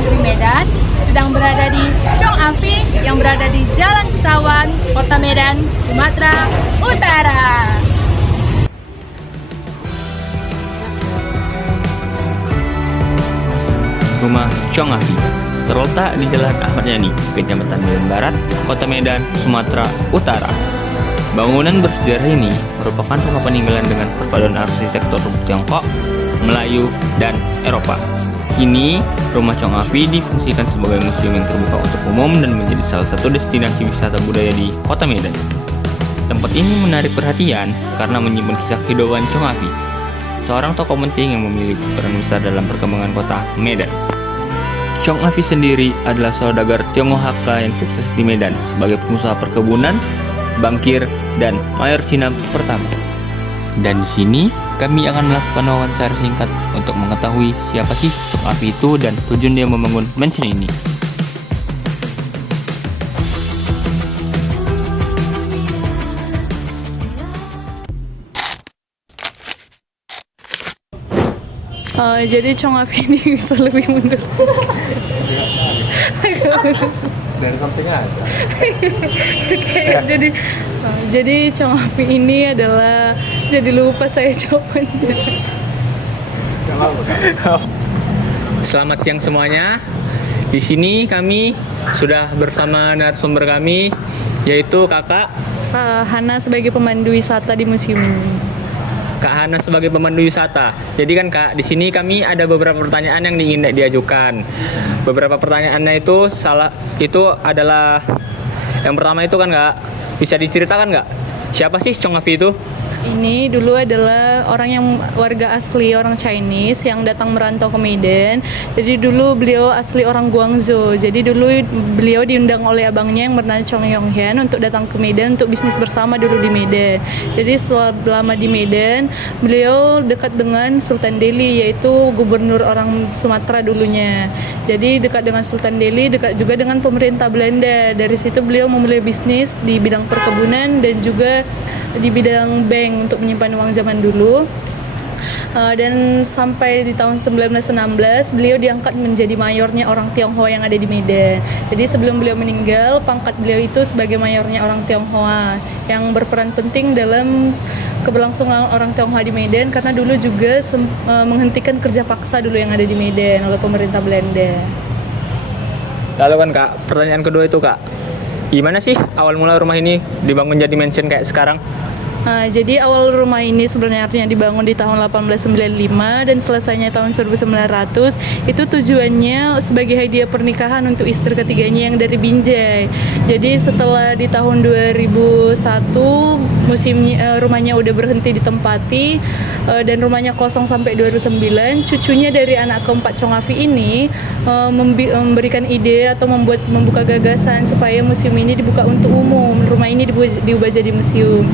Negeri Medan sedang berada di Chong Afi yang berada di Jalan Kesawan, Kota Medan, Sumatera Utara. Rumah Chong Afi terletak di Jalan Ahmad Yani, Kecamatan Medan Barat, Kota Medan, Sumatera Utara. Bangunan bersejarah ini merupakan rumah peninggalan dengan perpaduan arsitektur Tiongkok, Melayu, dan Eropa. Kini, rumah Chong Afi difungsikan sebagai museum yang terbuka untuk umum dan menjadi salah satu destinasi wisata budaya di Kota Medan. Tempat ini menarik perhatian karena menyimpan kisah kehidupan Chong Afi, seorang tokoh penting yang memiliki peran besar dalam perkembangan Kota Medan. Chong Afi sendiri adalah saudagar Tionghoa Hakka yang sukses di Medan sebagai pengusaha perkebunan, bankir, dan mayor Cina pertama. Dan di sini kami akan melakukan wawancara singkat untuk mengetahui siapa sih Chong Afi itu dan tujuan dia membangun mansion ini. Jadi Chong Afi ini bisa lebih mundur sedikit. Dari sampingnya aja. Oke, jadi Chong Afi ini adalah, jadi lupa saya jawabannya. Selamat siang semuanya. Di sini kami sudah bersama narasumber kami, yaitu Kakak Hana sebagai pemandu wisata di museum ini. Kak Hana sebagai pemandu wisata. Jadi kan Kak, di sini kami ada beberapa pertanyaan yang ingin diajukan. Beberapa pertanyaannya itu adalah yang pertama itu kan Kak, bisa diceritakan nggak siapa sih Chong Afi itu? Ini dulu adalah orang yang warga asli orang Chinese yang datang merantau ke Medan. Jadi dulu beliau asli orang Guangzhou. Jadi dulu beliau diundang oleh abangnya yang bernama Chong Yonghian untuk datang ke Medan untuk bisnis bersama dulu di Medan. Jadi selama di Medan, beliau dekat dengan Sultan Delhi, yaitu gubernur orang Sumatera dulunya. Jadi dekat dengan Sultan Delhi, dekat juga dengan pemerintah Belanda. Dari situ beliau memulai bisnis di bidang perkebunan dan juga di bidang bank untuk menyimpan uang zaman dulu. Dan sampai di tahun 1916 beliau diangkat menjadi mayornya orang Tionghoa yang ada di Medan. Jadi sebelum beliau meninggal, pangkat beliau itu sebagai mayornya orang Tionghoa yang berperan penting dalam keberlangsungan orang Tionghoa di Medan, karena dulu juga menghentikan kerja paksa dulu yang ada di Medan oleh pemerintah Belanda. Lalu kan Kak, pertanyaan kedua itu Kak, gimana sih awal mula rumah ini dibangun jadi mansion kayak sekarang? Jadi awal rumah ini sebenarnya dibangun di tahun 1895 dan selesainya tahun 1900. Itu tujuannya sebagai hadiah pernikahan untuk istri ketiganya yang dari Binjai. Jadi setelah di tahun 2001 rumahnya udah berhenti ditempati dan rumahnya kosong sampai 2009, cucunya dari anak keempat Chong Afi ini memberikan ide atau membuka gagasan supaya museum ini dibuka untuk umum. Rumah ini diubah jadi museum.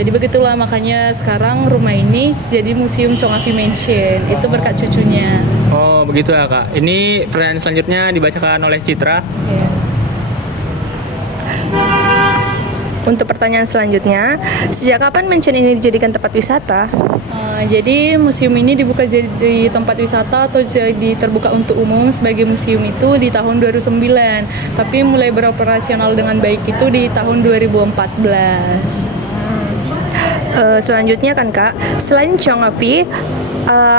Jadi begitulah, makanya sekarang rumah ini jadi Museum Chong Afi Mansion. Itu berkat cucunya. Oh begitu ya Kak. Ini pertanyaan selanjutnya dibacakan oleh Citra. Ya. Untuk pertanyaan selanjutnya, sejak kapan mansion ini dijadikan tempat wisata? Jadi museum ini dibuka jadi tempat wisata atau jadi terbuka untuk umum sebagai museum itu di tahun 2009. Tapi mulai beroperasional dengan baik itu di tahun 2014. Selanjutnya kan Kak, selain Chong Afi,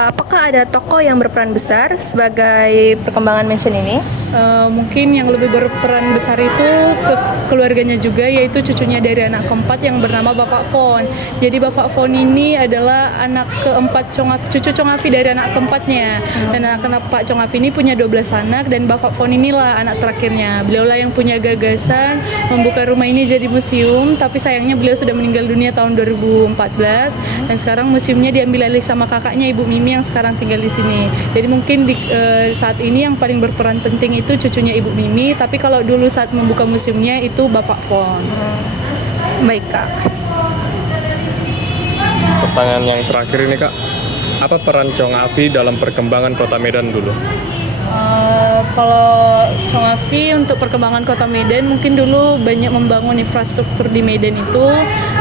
apakah ada tokoh yang berperan besar sebagai perkembangan mansion ini? Mungkin yang lebih berperan besar itu keluarganya juga, yaitu cucunya dari anak keempat yang bernama Bapak Fon. Jadi Bapak Fon ini adalah anak keempat cucu Chong Afi dari anak keempatnya. Dan anak keempat Chong Afi ini punya 12 anak dan Bapak Fon inilah anak terakhirnya. Beliaulah yang punya gagasan membuka rumah ini jadi museum, tapi sayangnya beliau sudah meninggal dunia tahun 2014 dan sekarang museumnya diambil alih sama kakaknya Ibu Mimi yang sekarang tinggal di sini. Jadi mungkin saat ini yang paling berperan penting itu cucunya Ibu Mimi, tapi kalau dulu saat membuka museumnya itu Bapak Fon. Baik Kak. Pertanyaan yang terakhir ini Kak, apa peran Chong Afi dalam perkembangan Kota Medan dulu? Kalau Chong Afi untuk perkembangan Kota Medan mungkin dulu banyak membangun infrastruktur di Medan itu,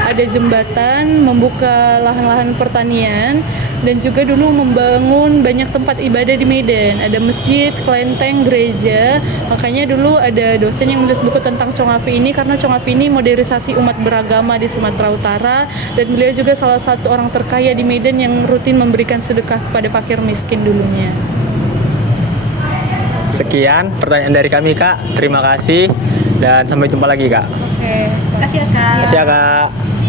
ada jembatan, membuka lahan-lahan pertanian, dan juga dulu membangun banyak tempat ibadah di Medan. Ada masjid, kelenteng, gereja. Makanya dulu ada dosen yang menulis buku tentang Chong Afi ini karena Chong Afi ini modernisasi umat beragama di Sumatera Utara, dan beliau juga salah satu orang terkaya di Medan yang rutin memberikan sedekah kepada fakir miskin dulunya. Sekian pertanyaan dari kami, Kak. Terima kasih dan sampai jumpa lagi, Kak. Oke, terima kasih ya Kak. Terima kasih ya, Kak.